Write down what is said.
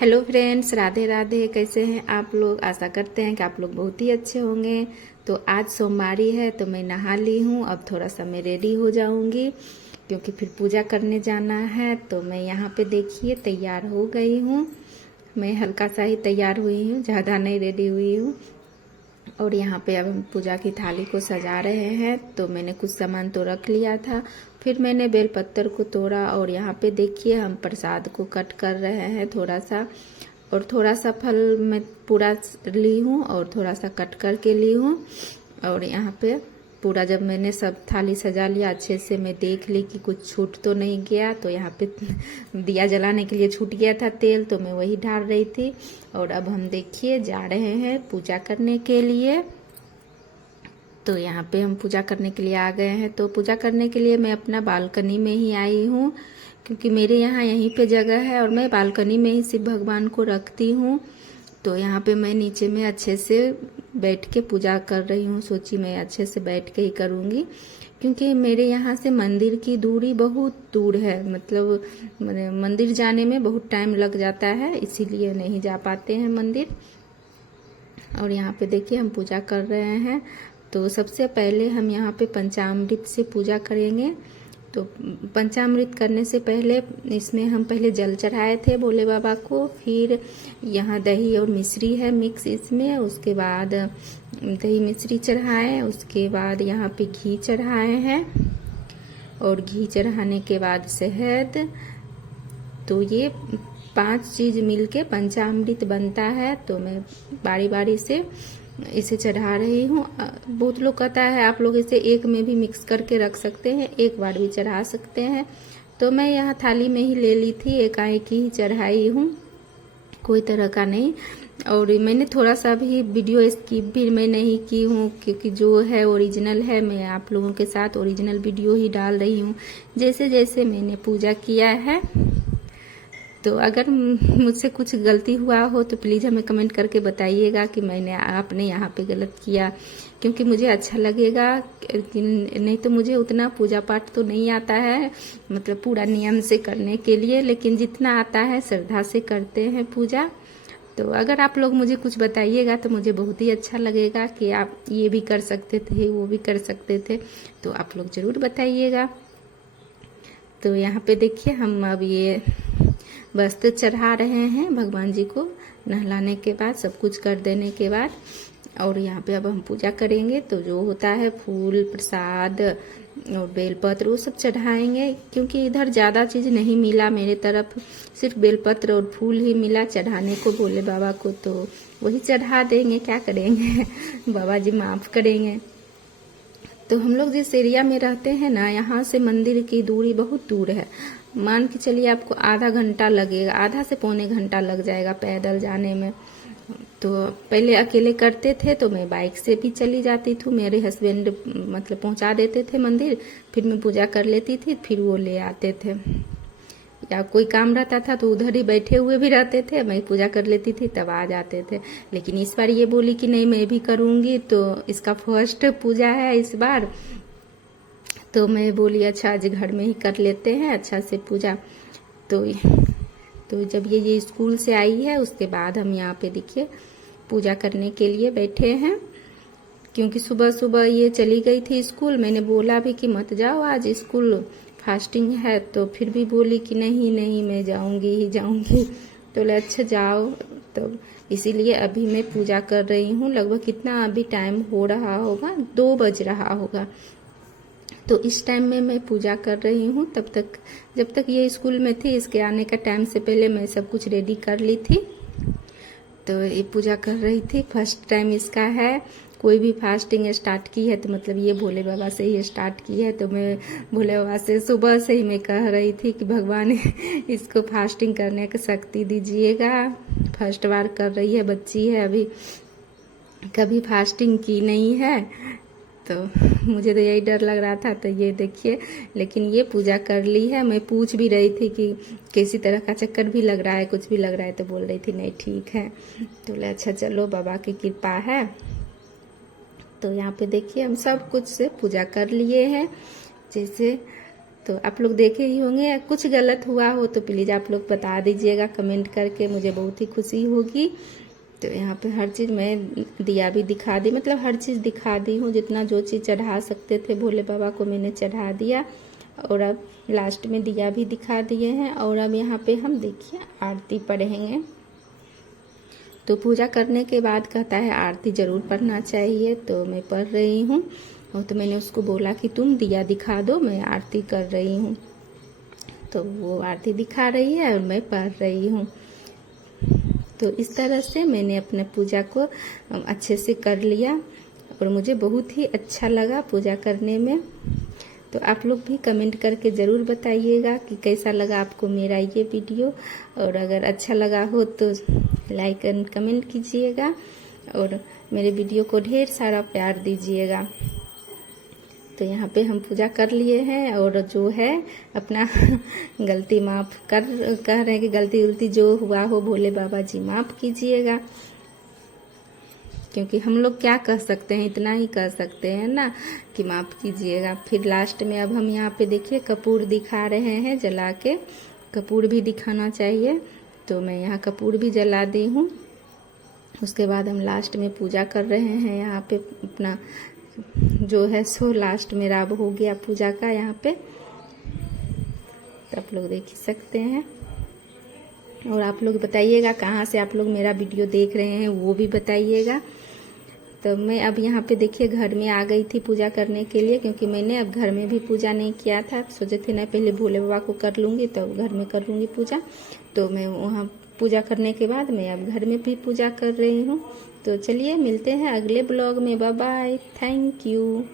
Hello friends, Radhe Radhe. कैसे हैं आप लोग? आशा करते हैं कि आप लोग बहुत ही अच्छे होंगे। तो आज सोमवारी है तो मैं नहा ली हूँ। अब थोड़ा सा मैं रेडी हो जाऊंगी क्योंकि फिर पूजा करने जाना है। तो मैं यहाँ पे देखिए तैयार हो गई हूँ। मैं हल्का सा ही तैयार हुई हूँ, ज़्यादा नहीं रेडी हुई हूँ। और यहाँ पे अब हम पूजा की थाली को सजा रहे हैं। तो मैंने कुछ सामान तो रख लिया था, फिर मैंने बेलपत्र को तोड़ा और यहाँ पे देखिए हम प्रसाद को कट कर रहे हैं थोड़ा सा। और थोड़ा सा फल मैं पूरा ली हूँ और थोड़ा सा कट करके ली हूँ। और यहाँ पे पूरा जब मैंने सब थाली सजा लिया अच्छे से, मैं देख ली कि कुछ छूट तो नहीं गया। तो यहाँ पे दिया जलाने के लिए छूट गया था तेल, तो मैं वही डाल रही थी। और अब हम देखिए जा रहे हैं पूजा करने के लिए। तो यहाँ पे हम पूजा करने के लिए आ गए हैं। तो पूजा करने के लिए मैं अपना बालकनी में ही आई हूँ क्योंकि मेरे यहाँ यहीं पे जगह है और मैं बालकनी में ही शिव भगवान को रखती हूँ। तो यहाँ पे मैं नीचे में अच्छे से बैठ के पूजा कर रही हूँ। सोची मैं अच्छे से बैठ के ही करूँगी क्योंकि मेरे यहाँ से मंदिर की दूरी बहुत दूर है। मतलब मंदिर जाने में बहुत टाइम लग जाता है, इसीलिए नहीं जा पाते हैं मंदिर। और यहाँ पे देखिए हम पूजा कर रहे हैं। तो सबसे पहले हम यहाँ पे पंचामृत से पूजा करेंगे। तो पंचामृत करने से पहले इसमें हम पहले जल चढ़ाए थे भोले बाबा को, फिर यहाँ दही और मिश्री है मिक्स इसमें। उसके बाद दही मिश्री चढ़ाए, उसके बाद यहाँ पे घी चढ़ाए हैं और घी चढ़ाने के बाद शहद। तो ये 5 चीज़ मिलके पंचामृत बनता है। तो मैं बारी बारी से इसे चढ़ा रही हूँ। बहुत लोग कहता है आप लोग इसे एक में भी मिक्स करके रख सकते हैं, एक बार भी चढ़ा सकते हैं। तो मैं यहाँ थाली में ही ले ली थी, एकाएक ही चढ़ाई हूँ, कोई तरह का नहीं। और मैंने थोड़ा सा भी वीडियो स्किप भी मैं नहीं की हूँ क्योंकि जो है ओरिजिनल है। मैं आप लोगों के साथ ओरिजिनल वीडियो ही डाल रही हूँ जैसे जैसे मैंने पूजा किया है। तो अगर मुझसे कुछ गलती हुआ हो तो प्लीज़ हमें कमेंट करके बताइएगा कि आपने यहाँ पे गलत किया, क्योंकि मुझे अच्छा लगेगा कि नहीं तो मुझे उतना पूजा पाठ तो नहीं आता है, मतलब पूरा नियम से करने के लिए, लेकिन जितना आता है श्रद्धा से करते हैं पूजा। तो अगर आप लोग मुझे कुछ बताइएगा तो मुझे बहुत ही अच्छा लगेगा कि आप ये भी कर सकते थे, वो भी कर सकते थे। तो आप लोग ज़रूर बताइएगा। तो यहाँ पे देखिए हम अब ये वस्त्र चढ़ा रहे हैं भगवान जी को, नहलाने के बाद, सब कुछ कर देने के बाद। और यहाँ पे अब हम पूजा करेंगे। तो जो होता है फूल प्रसाद और बेलपत्र वो सब चढ़ाएंगे, क्योंकि इधर ज़्यादा चीज़ नहीं मिला मेरे तरफ, सिर्फ बेलपत्र और फूल ही मिला चढ़ाने को भोले बाबा को। तो वही चढ़ा देंगे, क्या करेंगे बाबा जी माफ़ करेंगे। तो हम लोग जिस एरिया में रहते हैं ना, यहाँ से मंदिर की दूरी बहुत दूर है। मान के चलिए आपको आधा घंटा लगेगा, आधा से पौने घंटा लग जाएगा पैदल जाने में। तो पहले अकेले करते थे तो मैं बाइक से भी चली जाती थी, मेरे हस्बैंड मतलब पहुंचा देते थे मंदिर, फिर मैं पूजा कर लेती थी, फिर वो ले आते थे। या कोई काम रहता था तो उधर ही बैठे हुए भी रहते थे, मैं पूजा कर लेती थी तब आ जाते थे। लेकिन इस बार ये बोली कि नहीं मैं भी करूँगी, तो इसका फर्स्ट पूजा है इस बार। तो मैं बोली अच्छा आज घर में ही कर लेते हैं अच्छा से पूजा। तो जब ये स्कूल से आई है उसके बाद हम यहाँ पे देखिए पूजा करने के लिए बैठे हैं, क्योंकि सुबह सुबह ये चली गई थी स्कूल। मैंने बोला भी कि मत जाओ आज स्कूल, फास्टिंग है, तो फिर भी बोली कि नहीं नहीं मैं जाऊंगी ही जाऊंगी। तो ले अच्छा जाओ। तो इसीलिए अभी मैं पूजा कर रही हूँ। लगभग कितना अभी टाइम हो रहा होगा, 2 बज रहा होगा। तो इस टाइम में मैं पूजा कर रही हूँ। तब तक जब तक ये स्कूल में थी, इसके आने का टाइम से पहले मैं सब कुछ रेडी कर ली थी। तो ये पूजा कर रही थी, फर्स्ट टाइम इसका है। कोई भी फास्टिंग स्टार्ट की है तो मतलब ये भोले बाबा से ही स्टार्ट की है। तो मैं भोले बाबा से सुबह से ही मैं कह रही थी कि भगवान इसको फास्टिंग करने की शक्ति दीजिएगा। फर्स्ट बार कर रही है, बच्ची है अभी, कभी फास्टिंग की नहीं है। तो मुझे तो यही डर लग रहा था। तो ये देखिए, लेकिन ये पूजा कर ली है। मैं पूछ भी रही थी कि किसी तरह का चक्कर भी लग रहा है, कुछ भी लग रहा है, तो बोल रही थी नहीं ठीक है। तो बोले अच्छा चलो बाबा की कृपा है। तो यहाँ पे देखिए हम सब कुछ से पूजा कर लिए हैं जैसे। तो आप लोग देखे ही होंगे। कुछ गलत हुआ हो तो प्लीज़ आप लोग बता दीजिएगा कमेंट करके, मुझे बहुत ही खुशी होगी। तो यहाँ पे हर चीज़ मैं दिया भी दिखा दी, मतलब हर चीज़ दिखा दी हूँ, जितना जो चीज़ चढ़ा सकते थे भोले बाबा को मैंने चढ़ा दिया। और अब लास्ट में दिया भी दिखा दिए हैं। और अब यहाँ पे हम देखिए आरती पढ़ेंगे। तो पूजा करने के बाद कहता है आरती ज़रूर पढ़ना चाहिए, तो मैं पढ़ रही हूँ। और तो मैंने उसको बोला कि तुम दिया दिखा दो, मैं आरती कर रही हूँ। तो वो आरती दिखा रही है और मैं पढ़ रही हूँ। तो इस तरह से मैंने अपने पूजा को अच्छे से कर लिया और मुझे बहुत ही अच्छा लगा पूजा करने में। तो आप लोग भी कमेंट करके ज़रूर बताइएगा कि कैसा लगा आपको मेरा ये वीडियो। और अगर अच्छा लगा हो तो लाइक एंड कमेंट कीजिएगा और मेरे वीडियो को ढेर सारा प्यार दीजिएगा। तो यहाँ पे हम पूजा कर लिए हैं और जो है अपना गलती माफ़ कह रहे हैं कि गलती जो हुआ हो भोले बाबा जी माफ़ कीजिएगा, क्योंकि हम लोग क्या कह सकते हैं, इतना ही कह सकते हैं ना कि माफ़ कीजिएगा। फिर लास्ट में अब हम यहाँ पे देखिए कपूर दिखा रहे हैं जला के, कपूर भी दिखाना चाहिए। तो मैं यहाँ कपूर भी जला दी हूँ। उसके बाद हम लास्ट में पूजा कर रहे हैं यहाँ पे अपना जो है सो लास्ट मेरा अब हो गया पूजा का यहाँ पे। तो आप लोग देख ही सकते हैं। और आप लोग बताइएगा कहाँ से आप लोग मेरा वीडियो देख रहे हैं वो भी बताइएगा। तो मैं अब यहाँ पे देखिए घर में आ गई थी पूजा करने के लिए, क्योंकि मैंने अब घर में भी पूजा नहीं किया था। सोचे थे ना पहले भोले बाबा को कर लूँगी तो घर में कर लूँगी पूजा। तो मैं वहाँ पूजा करने के बाद मैं अब घर में भी पूजा कर रही हूँ। तो चलिए मिलते हैं अगले ब्लॉग में। Bye bye, thank you.